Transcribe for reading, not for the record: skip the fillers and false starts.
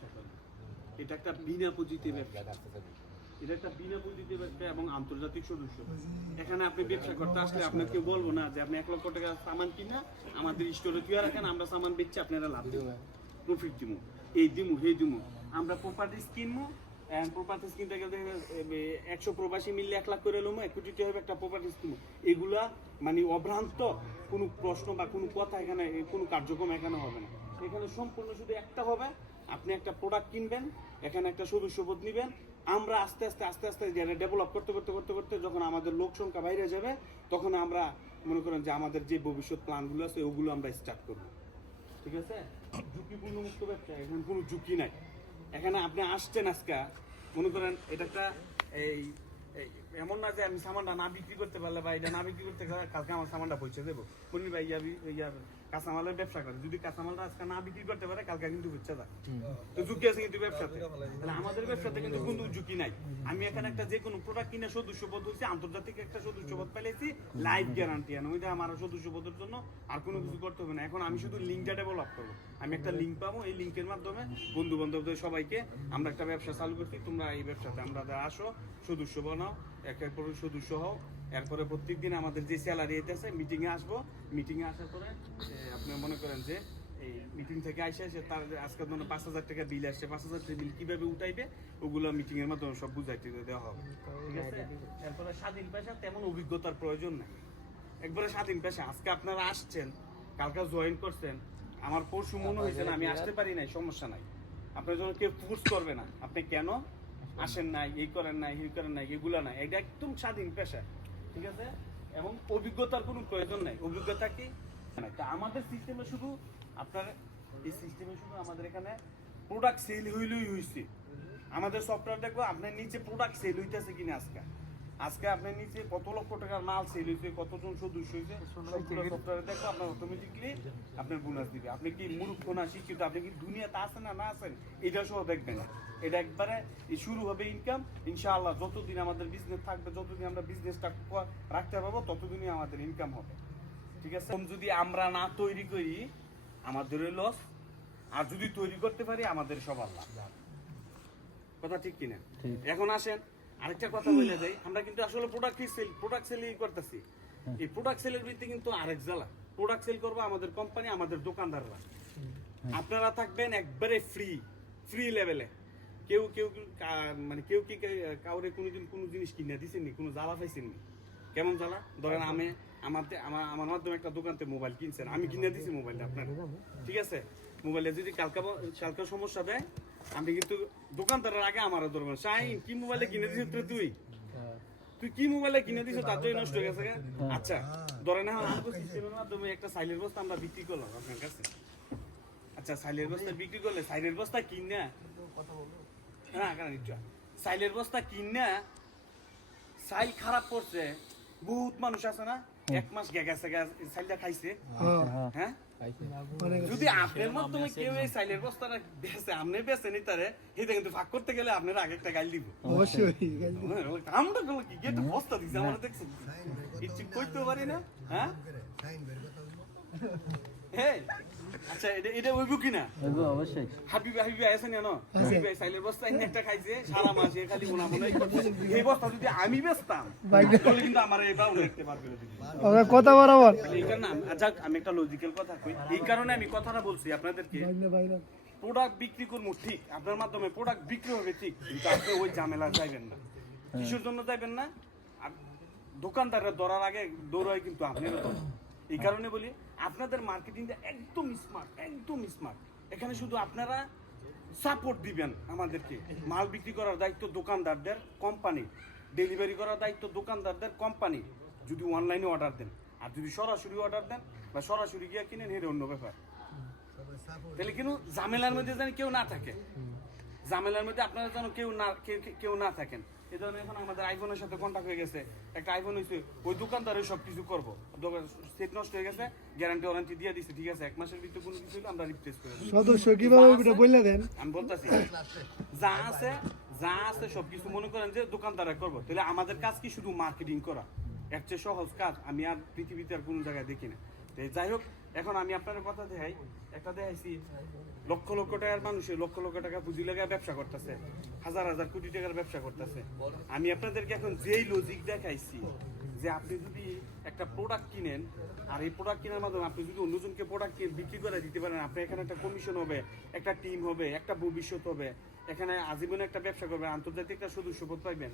ব্যবসা করেন। এটা একটা বিনা পুঁজিতে ব্যবসা, এটা একটা বিনা পুঁজিতে ব্যবসা এবং আন্তর্জাতিক সদস্য। এখানে আপনি ব্যবসা করতে আসলে আপনাকে বলবো না যে আপনি 1 লক্ষ টাকা সামান কিনা আমাদের স্টোরে তুই রাখেন, আমরা সামান বেচছি আপনারা লাভ দেবো, প্রফিট দিব, এই দিমু হে দিমু। আমরা প্রপার্টিস কিনবো, প্রপার্টিস কিনতে গেলে 100 প্রবাসী মিললে 1 লাখ করে লমো, 1 কোটি টাকা হবে একটা প্রপার্টিস কিনবো। এগুলা মানে অভ্রান্ত কোনো প্রশ্ন বা কোনো কথা এখানে, কোনো কার্যক্রম এখানে হবে না। এখানে সম্পূর্ণ শুধু একটা হবে, আপনি একটা প্রোডাক্ট কিনবেন, এখানে একটা সদস্যপদ নেবেন। আমরা আস্তে আস্তে ডেভেলপ করতে করতে করতে করতে যখন আমাদের লোক সংখ্যা বাইরে যাবে, তখন আমরা মনে করেন যে আমাদের যে ভবিষ্যৎ প্ল্যানগুলো আছে ওগুলো আমরা স্টার্ট করব। ঠিক আছে? ঝুঁকিপূর্ণ মুক্ত ব্যবসা, এখানে কোনো ঝুঁকি নাই। এখানে আপনি আসছেন আজকে, মনে করেন এটা একটা এই এমন না যে আমি সামানটা না বিক্রি করতে পারলে বা এটা না বিক্রি করতে কালকে আমার সামানটা পৌঁছে দেবো। বলি ভাই ইয়ার কাঁচামালের ব্যবসা করে, যদি কাঁচামালটা আজকে না বিক্রি করতে পারে কালকে কিন্তু পৌঁছে যায়, তো ঝুঁকি আছে কিন্তু ব্যবসাতে। তাহলে আমাদের ব্যবসাতে কিন্তু কোনো ঝুঁকি নাই। আমি এখানে একটা যে কোনো প্রোডাক্ট কিনে সদস্যপদ হয়েছি, আন্তর্জাতিক একটা সদস্যপদ পেলেছি, লাইফ গ্যারান্টি আনো, ওইটা আমার সদস্যপদের জন্য আর কোনো কিছু করতে হবে না। এখন আমি শুধু লিঙ্কটা ডেভেলপ করবো, আমি একটা লিঙ্ক পাবো, এই লিঙ্কের মাধ্যমে বন্ধু বান্ধবদের সবাইকে আমরা একটা ব্যবসা চালু করছি, তোমরা এই ব্যবসাতে আমরা আসো, সদস্য বানাও, এক এক করে সদস্য হও। এরপরে প্রত্যেকদিন আমাদের যে স্যালারি আছে মিটিংয়ে আসবো, মিটিংয়ে আসার পরে আপনি মনে করেন যে এই মিটিং থেকে এসে তার আজকে ধরুন 5,000 টাকা বিল আসছে, 5,000 টাকা বিল কীভাবে উঠাইবে ওগুলো মিটিংয়ের মাধ্যমে সব বুঝাইতে দেওয়া হবে। ঠিক আছে? এরপরে স্বাধীন পেশা তেমন অভিজ্ঞতার প্রয়োজন নাই, একবারে স্বাধীন পেশা। আজকে আপনারা আসছেন, কালকে জয়েন করছেন, আমার পরশু মনে হয়েছে না আমি আসতে পারি নাই, সমস্যা নাই। আপনার জন্য কেউ ফোর্স করবে না, আপনি কেন আসেন নাই, এই করেন নাই, এই করেন নাই, এগুলা নাই। এটা একদম স্বাধীন পেশা। ঠিক আছে? এবং অভিজ্ঞতার কোনো প্রয়োজন নাই। অভিজ্ঞতা কি তা আমাদের সিস্টেমে শুধু আপনার এই সিস্টেমে শুধু আমাদের এখানে প্রোডাক্ট সেল হইলেই হয়েছে। আমাদের সফটওয়্যার দেখবো আপনার নিচে প্রোডাক্ট সেল হইতেছে কিনা, আজকে আপনার নিচে কত লক্ষ টাকার মাল সেল হয়েছে, কতজন সদস্য হয়েছে, সবগুলো সফটওয়্যার দেখো আপনার অটোমেটিকলি আপনার বোনাস দিবে। আপনি কি মূর্খ না শিক্ষিত, আপনি কি দুনিয়াতে আছেন না আছেন এটা সহ দেখবেন না। এটা একবারে শুরু হবে ইনকাম ইনশাআল্লাহ। যতদিন আমাদের বিজনেস থাকবে, যতদিন আমরা বিজনেসটা রাখতে পারবো, ততদিনই আমাদের ইনকাম হবে। ঠিক আছে? যদি আমরা না তৈরি করি আমাদের লস, আর যদি তৈরি করতে পারি আমাদের সবার লাভ। কথা ঠিক কিনা? এখন আসেন আরেকটা কথা বলে যাই, আমরা কিন্তু আসলে প্রোডাক্ট সেলই করতেছি। এই প্রোডাক্ট সেলের ভিত্তি কিন্তু আরেক জ্বালা। প্রোডাক্ট সেল করবো আমাদের কোম্পানি, আমাদের দোকানদাররা। আপনারা থাকবেন একবারে ফ্রি লেভেলে। কেউ মানে কেউ কি কাউরে কোনোদিন কোনো জিনিস কিনে দিচ্ছেন নি, কোনো জ্বালা পাইছেন নি? কেমন জ্বালা? ধরেন আমার মাধ্যমে একটা দোকানতে মোবাইল কিনছেন, আমি কিনে দিছি মোবাইলটা আপনার। ঠিক আছে? মোবাইলে যদি কালকে সমস্যা দেয়, আমি কিন্তু দোকানদারের আগে আমার ধরবেন, শাহিন কি মোবাইলে কিনে দিস তুই কি মোবাইলে কিনে দিস, তার জন্য নষ্ট হয়ে গেছে। আচ্ছা ধরেন আমাদের সিস্টেমের মাধ্যমে একটা সাইলের বস্তা আমরা বিক্রি করলাম আপনার কাছে। আচ্ছা সাইলের বস্তা বিক্রি করলে সাইলের বস্তা কিনা, হ্যাঁ সাইলের বস্তা কিনা সাইল খারাপ করছে, বহুত মানুষ আছে না 1 মাস গেছে সাইলটা খাইছে। হ্যাঁ, যদি আপনার মাধ্যমে কেউ এই সাইলের বস্তাটা বেচে, আপনি বেচে নি তারে, এটা কিন্তু ভাগ করতে গেলে আপনার আগে একটা গাল দিব। অবশ্যই আমরা বলো কি একটা বস্তা দিছে, আমরা দেখছেন কিছু কইতে পারি না। হ্যাঁ হ্যাঁ, আচ্ছা এটা হইব কিনা? হইব অবশ্যই। হাবিবি আছেন না? হাবিবি সাইলের বস্তা একটা খাইছে সারা মাসে, খালি মোনামোনাই করছে। এই বস্তা যদি আমি বেচতাম তাহলে কিন্তু আমার এই বাউল দেখতে পারবে না। কথা বরাবর এই কারণে আচ্ছা আমি একটা লজিক্যাল কথা কই, এই কারণে আমি কথাটা বলছি আপনাদেরকে। প্রোডাক্ট বিক্রি করবো ঠিক, আপনার মাধ্যমে প্রোডাক্ট বিক্রি হবে ঠিক, কিন্তু আপনি ওই ঝামেলা যাইবেন না। কিসের জন্য যাইবেন না? দোকানদারের ধরার আগে দৌড়ায় কিন্তু আপনারও ধরে। এই কারণে বলি আপনাদের মার্কেটিংটা একদম স্মার্ট। এখানে শুধু আপনারা সাপোর্ট দিবেন আমাদেরকে। মাল বিক্রি করার দায়িত্ব দোকানদারদের, কোম্পানি ডেলিভারি করার দায়িত্ব দোকানদারদের, কোম্পানি যদি অনলাইনে অর্ডার দেন। আর যদি সরাসরি অর্ডার দেন বা সরাসরি গিয়ে কিনেন, এটা অন্য ব্যাপার। তাহলে কিন্তু ঝামেলার মধ্যে যেন কেউ না থাকে, ঝামেলার মধ্যে আপনারা যেন কেউ না থাকেন। এই ধরনের এখন আমাদের আইফোনের সাথে কন্ট্যাক্ট হয়ে গেছে, একটা আইফোন হয়েছে, ওই দোকানদারে সব কিছু করবো, সেট নষ্ট হয়ে গেছে, গ্যারান্টি ওয়ারেন্টি দিয়ে দিচ্ছে। ঠিক আছে, 1 মাসের ভিতরে কোনো কিছু আমরা রিপ্লেস করে দিই। সদস্য কিভাবে বললে দেন আমি বলতেছি, যা আছে সবকিছু মনে করেন যে দোকানদারে করবো। তাহলে আমাদের কাজ কি? শুধু মার্কেটিং করা। এর চেয়ে সহজ কাজ আমি আর পৃথিবীতে আর কোনো জায়গায় দেখি না। যাই হোক, এখন আমি আপনার কথা দেখাই, একটা দেখাইছি লক্ষ লক্ষ টাকার মানুষে লক্ষ লক্ষ টাকা পুঁজি লাগায় ব্যবসা করতেছে, হাজার হাজার কোটি টাকার ব্যবসা করতেছে। আমি আপনাদেরকে এখন যেই লজিক দেখাইছি যে আপনি যদি একটা প্রোডাক্ট কিনেন আর এই প্রোডাক্ট কেনার মাধ্যমে আপনি যদি অন্যজনকে প্রোডাক্ট বিক্রি করে দিতে পারেন, আপনার এখানে একটা কমিশন হবে, একটা টিম হবে, একটা ভবিষ্যৎ হবে, এখানে আজীবনে একটা ব্যবসা করবে, আন্তর্জাতিক একটা সদস্যপদ পাইবেন।